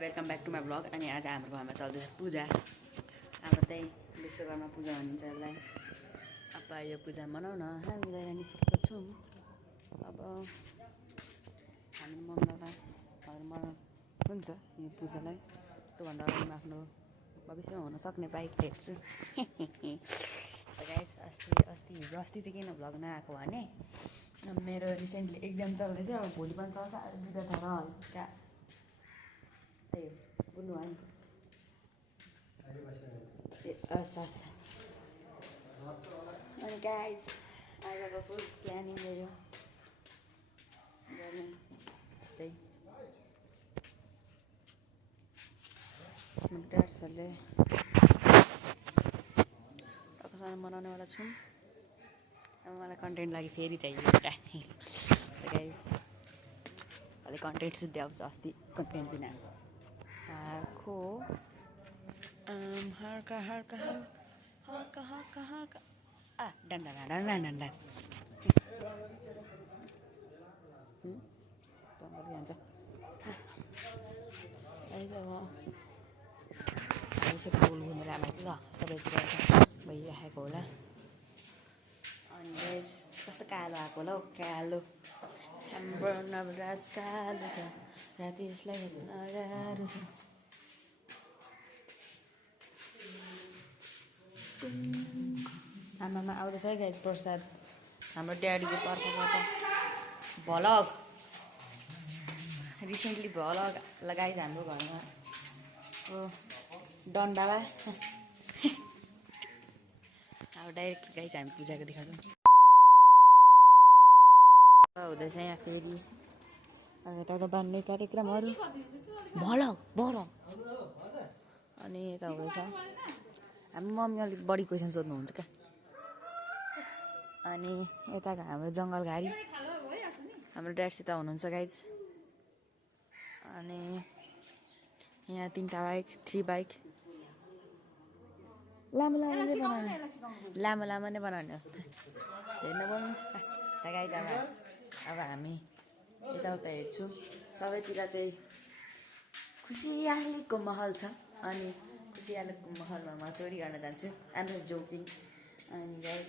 Welcome back to my vlog. अनि आज हाम्रो घरमा चल्दैछ पूजा। अब त्यही विश्वकर्मा पूजा भनिन्छ यसलाई। अब यो पूजा मनाउन हामी लिएर निस्केको छौँ। अब हामी मम्मी बाबाहरू मनाउनुहुन्छ यो पूजालाई। त्योभन्दा अगाडि म आफ्नो भविष्यमा हुन सक्ने बाइक हेर्छु। गाइस अस्ति चाहिँ किन भ्लग नआएको भने मेरो रिसेन्टली एक्जाम चल्दैछ। अब भोलि पनि चल्छ, आज बिदा छ र हल्का त्यही हो बुझ्नु भयो नि। अनि गाइस आजको फुल प्लानिङ मेरो गर्ने यस्तै डान्सहरूले टक्कसँग मनाउनेवाला छौँ। अब मलाई कन्टेन्ट लागि फेरि चाहियो एउटा। गाइस अहिले कन्टेन्ट सुत्दै आउँछ, अस्ति कन्टेन्ट दिन आएको हर्का डन्डा जान्छ अब गोल घुमेर आएको ल सबैतिर भइराखेको होला। अनि कस्तो कालो आएको होला हौ, कालो हाम्रो नवराज कालो छ, राति यसलाई हेर्न गाह्रो छ। आमामा आउँदैछ है गाइस प्रसाद हाम्रो ड्याडीको तर्फबाट। भ्लग रिसेन्टली भ्लग लगाइछ हाम्रो घरमा डन्डामा। अब डाइरेक्ट गाइस हामी पूजाको देखाउँछौँ। हुँदैछ यहाँ फेरि अब यताको बान्ने कार्यक्रमहरू भ्लग अनि यता हुँदैछ। हामी मम्मी अलिक बढी क्वेसन सोध्नुहुन्छ क्या। अनि यताको हाम्रो जङ्गल घारी हाम्रो ड्याडसित हुनुहुन्छ गाइज। अनि यहाँ 3टा बाइक 3 बाइक लामो नै बनाउने हो हेर्न बोल्नु गाइज। अब हामी यताउता हेर्छु, सबैतिर चाहिँ खुसियालीको महल छ। अनि खुसियालीको महलमा म चोरी गर्न जान्छु। आम जोकिङ। अनि गाइज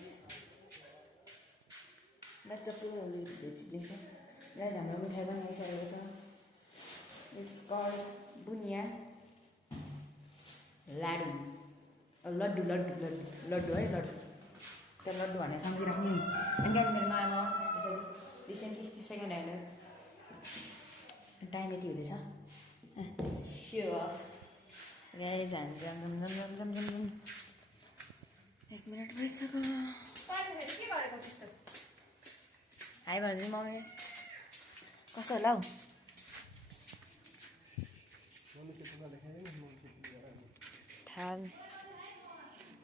गाइज हाम्रो मिठाई पनि आइसकेको छ। इट्स कल्ड बुनिया लाडु लड्डु है लड्डु। त्यो लड्डु भनेर सम्झिराख्नु नि। अनि गाइज मेरो नयाँ specially recently second hand time यति हुँदैछ गाइज। हामी जम 1 मिनट भइसक्यो। हाई भन्छु मम्मी कस्तो होला हौ।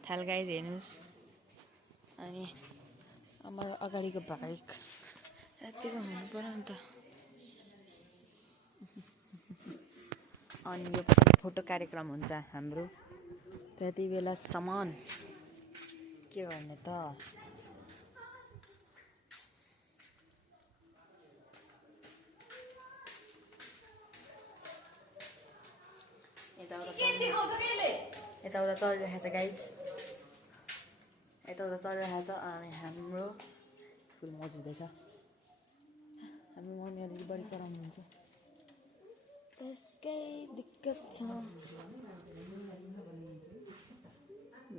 थाल गाइज हेर्नुहोस्। अनि हाम्रो अगाडिको बाइक यतिको हुनु पऱ्यो नि त। अनि यो फोटो कार्यक्रम हुन्छ हाम्रो त्यति बेलासम्म के गर्ने त। यताउता चलिरहेको छ गाइज, यताउता चलिरहेको छ। अनि हाम्रो फुल मौज हुँदैछ। हाम्रो मम्मी अलिक बढी कराउनुहुन्छ, त्यसकै दिक्कत छ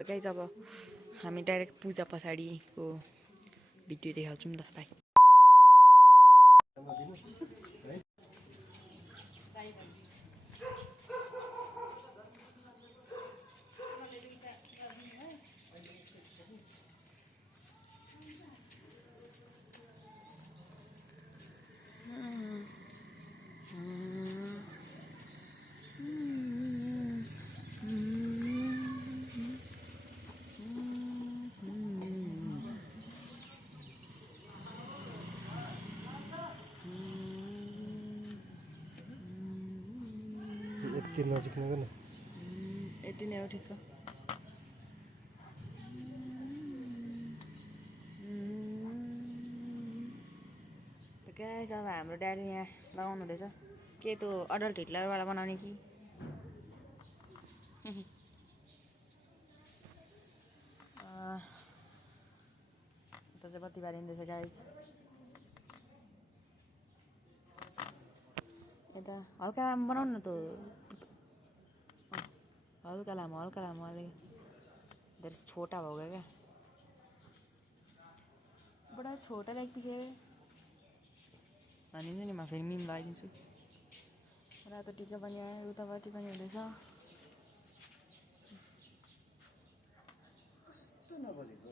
गाइज। अब हामी डाइरेक्ट पूजा पछाडिको भिडियो देखाउँछौँ ल भाइ। यति नजिक नगर्नु, यति नै हो ठिक। गाइस अब हाम्रो ड्याडी यहाँ लगाउनु हुँदैछ के त्यो अडल्ट हिटलरवाला बनाउने कि त चाहिँ बत्ती बालिँदैछ गाइज। यता हल्का लामो बनाउनु न त, हल्का लामो अलिक धेरै छोटा हो क्या, बडा छोटा लाइक पछि भनिदिन्छु नि, म फेरि मिम लगाइदिन्छु। रातो टिका पनि आयो, उतापट्टि पनि हुँदैछ। कस्तो नबोलेको